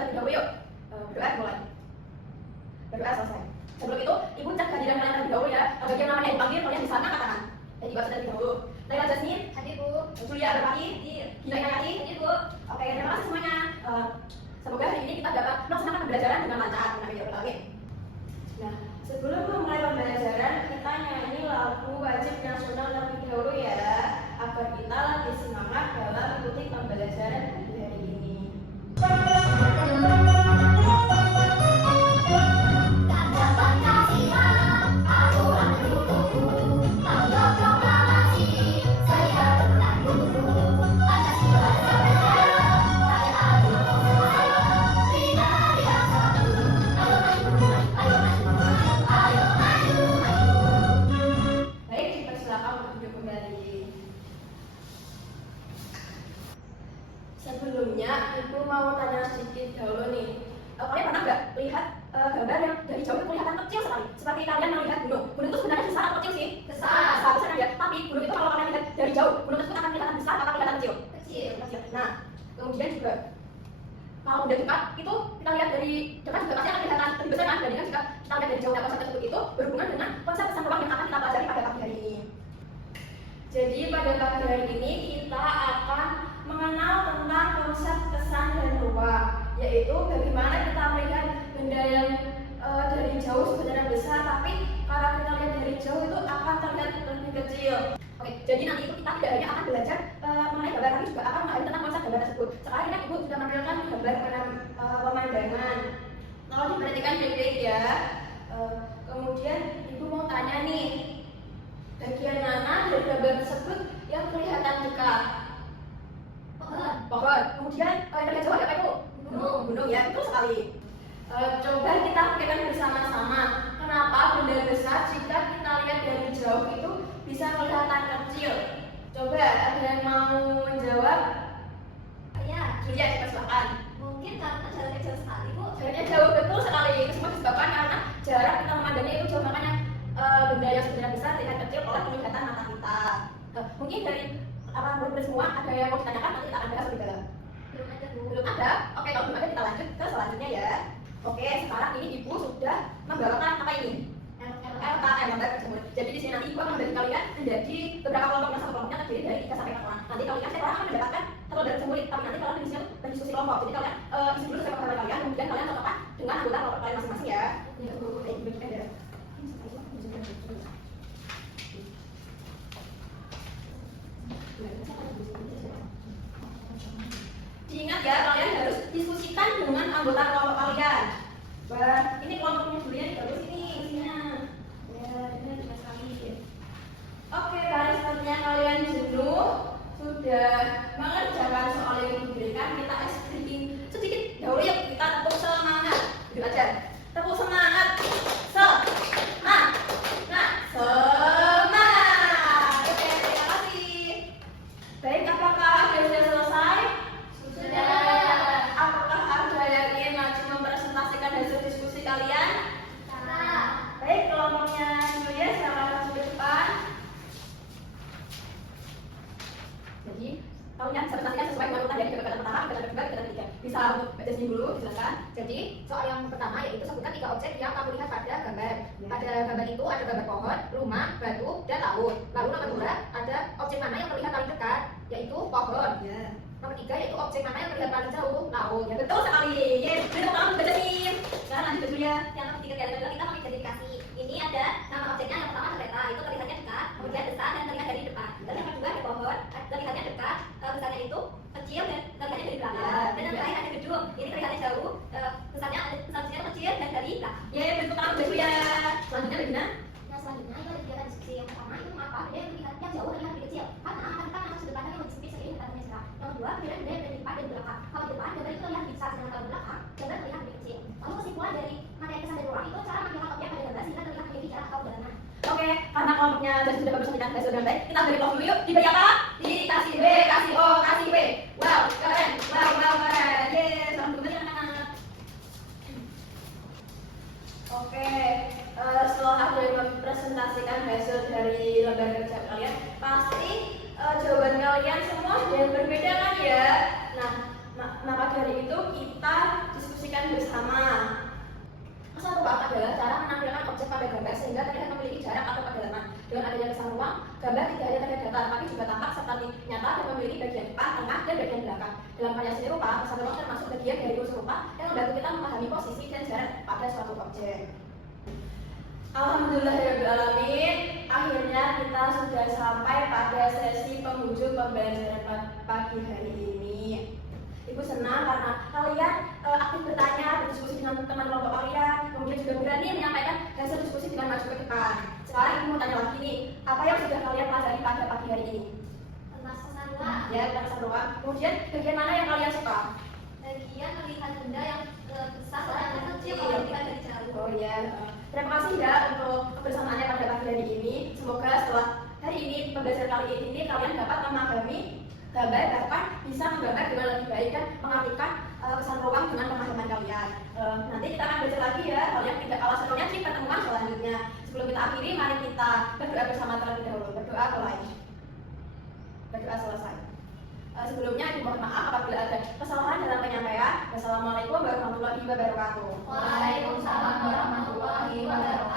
terlebih dahulu yuk. Berdoa mulai. Berdoa selesai. Sebelum itu, ibu cek kehadiran kalian terlebih dahulu ya. Bagi yang namanya dipanggil, kalian di sana katakan. Jadi baca terlebih dahulu. Laila Jasmine, hadir bu. Julia Arbaki, hadir. Gina Inayati, hadir bu. Oke, terima kasih semuanya. Semoga hari ini kita dapat melaksanakan pembelajaran dengan lancar. Nah, sebelum memulai pembelajaran, kita nyanyi lagu wajib nasional terlebih dahulu ya, agar kita lebih semangat dalam mengikuti pembelajaran hari ini. Sebelumnya, ibu mau tanya sedikit dahulu nih. Kalian pernah nggak lihat gambar yang dari jauh itu kelihatan kecil sekali? Seperti kalian melihat gunung. Gunung itu sebenarnya besar atau kecil sih? Besar. Besar ya. Tapi gunung itu kalau kalian lihat dari jauh, gunung tersebut akan kelihatan besar atau kelihatan kecil? Kecil. Nah, kemudian juga kalau udah dekat itu kita lihat dari dekat juga pasti akan kelihatan lebih besar kan? Dibandingkan jika kita lihat dari jauh. Nah, konsep tersebut itu berhubungan dengan konsep pesan ruang yang akan kita pelajari pada pagi hari ini. Jadi pada pagi hari ini kita akan mengenal tentang konsep pesan dan ruang, yaitu bagaimana kita melihat benda yang dari jauh sebenarnya besar, tapi kalau kita lihat dari jauh itu akan terlihat lebih kecil. Oke, jadi nanti itu kita tidak hanya akan belajar mengenai gambar, tapi juga akan mengenai tentang konsep gambar tersebut. Sekarang ini ibu sudah menampilkan gambar pemandangan. Kalau diperhatikan baik-baik ya. Kemudian ibu mau tanya nih, bagian mana dari gambar tersebut yang kelihatan dekat? Pohon. Kemudian yang terlihat jauh ada apa itu? Gunung ya, betul sekali. Coba kita pikirkan bersama-sama, kenapa benda besar jika kita lihat dari jauh itu bisa kelihatan kecil? Coba ada yang mau menjawab? Ya, Julia, silakan. Mungkin karena jaraknya jauh sekali bu. Jaraknya jauh, betul sekali. Itu semua disebabkan karena jarak kita memandangnya itu jauh, makanya benda yang sebenarnya besar terlihat kecil oleh penglihatan mata kita. Mungkin dari murid-murid semua ada yang mau ditanyakan, nanti kita akan bahas lebih dalam. Belum ada? Oke, kalau belum ada kita lanjut ke selanjutnya ya. Oke, sekarang ini ibu sudah membawakan apa ini? LKM, gambar tersebut. Jadi di sini nanti ibu akan membagi kalian menjadi beberapa kelompok, satu kelompoknya terdiri dari 3 sampai 4 orang. Nanti kalian setiap orang akan mendapatkan satu dari murid, tapi nanti kalian berdiskusi kelompok. Jadi kalian isi dulu siapa gambar kalian, kemudian kalian cocokkan dengan anggota kelompok kalian masing-masing ya. Diingat ya, kalian harus diskusikan dengan anggota kelompok kalian. Ini kelompoknya Julia nih, bagus ini isinya. Ya, ini juga sekali. Oke, guys, sepertinya kalian jenuh sudah mengerjakan soal yang diberikan. Kita sedikit dahulu yuk, kita tepuk semangat. Duduk aja. Tepuk semangat. Semangat. Oke, terima kasih. Baik, apakah sudah selesai? Apakah ada yang ingin maju mempresentasikan hasil diskusi kalian? Baik, kelompoknya Julia silakan maju ke depan. Jadi, kalian presentasikan sesuai dengan urutan dari kegagalan pertama, kegagalan kedua, kegagalan ketiga. Bisa baca sini dulu, dijelaskan. Jadi, soal yang pertama yaitu sebutkan 3 objek yang kamu lihat pada gambar. Pada gambar itu ada gambar pohon, rumah, batu, dan laut. Lalu nomor 2 ada objek mana yang terlihat paling dekat, yaitu pohon. Nomor 3 yaitu objek mana yang terlihat paling jauh, laut. Ya, betul sekali. Yes, betul kamu baca sini. Sekarang lanjut ke Julia. Yang nomor 3 adalah kita mengidentifikasi. Ini ada nama objeknya, yang pertama kereta, itu terlihatnya dekat, kemudian besar dan terlihat dari depan. Dan yang kedua ada pohon, terlihatnya dekat, besarnya itu kecil dan terlihatnya dari belakang. Dan yang terakhir ada gedung, ini terlihatnya jauh, besarnya kecil dan dari belakang. Ya, betul kamu baca Julia. Selanjutnya Regina. Nah, selanjutnya itu ada kegiatan diskusi. Yang pertama itu mengapa benda yang terlihat yang jauh terlihat lebih kecil, karena akan kita yang sudut pandang yang lebih sempit seiring dekatnya jarak. Yang kedua, perbedaan benda yang depan dan belakang. Kalau di depan gambar itu terlihat besar, sedangkan kalau di belakang gambar terlihat lebih kecil. Lalu kesimpulan dari materi kesan dan ruang itu cara menghilangkan objek pada gambar sehingga terlihat menjadi jarak atau jalanan. Oke, karena kelompoknya sudah bagus dengan hasil dengan baik, kita beri kelompok dulu yuk. Diberi apa? Dikasih B, kasih O, kasih B. Wow, keren. Keren. Yes, selamat kembali anak-anak. Oke, setelah ada yang mempresentasikan hasil dari lembar kerja kalian, pasti jawaban kalian semua ada yang berbeda kan ya? Nah, maka dari itu kita diskusi pada gambar sehingga terlihat memiliki jarak atau kedalaman. Dengan adanya kesan ruang, gambar tidak hanya terlihat datar, tapi juga tampak seperti nyata dan memiliki bagian depan, tengah, dan bagian belakang. Dalam karya seni rupa, kesan ruang termasuk bagian dari unsur rupa yang membantu kita memahami posisi dan jarak pada suatu objek. Alhamdulillahirrahmanirrahim. Akhirnya kita sudah sampai pada sesi penghujung pembelajaran pagi hari ini. Ibu senang karena kalian aktif bertanya, berdiskusi dengan teman kelompok kalian, kemudian juga berani menyampaikan hasil diskusi dengan maju ke depan. Sekarang ibu mau tanya lagi nih, apa yang sudah kalian pelajari pada pagi hari ini? Tentang kesan ruang. Ya, tentang kesan ruang. Kemudian bagian mana yang kalian suka? Bagian melihat benda yang besar dan kecil kalau kita dari jauh. Oh iya. Terima kasih ya untuk kebersamaannya pada pagi hari ini. Semoga setelah hari ini pembelajaran kali ini kalian dapat memahami gambar, dapat bisa menggambar dengan lebih baik dan mengartikan kesan ruang dengan pemahaman kalian. Nanti kita akan belajar lagi ya. Kalian tidak kalah serunya di pertemuan selanjutnya. Sebelum kita akhiri, mari kita berdoa bersama terlebih dahulu. Berdoa mulai. Berdoa selesai. Sebelumnya ibu mohon maaf apabila ada kesalahan dalam penyampaian. Wassalamualaikum warahmatullahi wabarakatuh. Waalaikumsalam warahmatullahi wabarakatuh.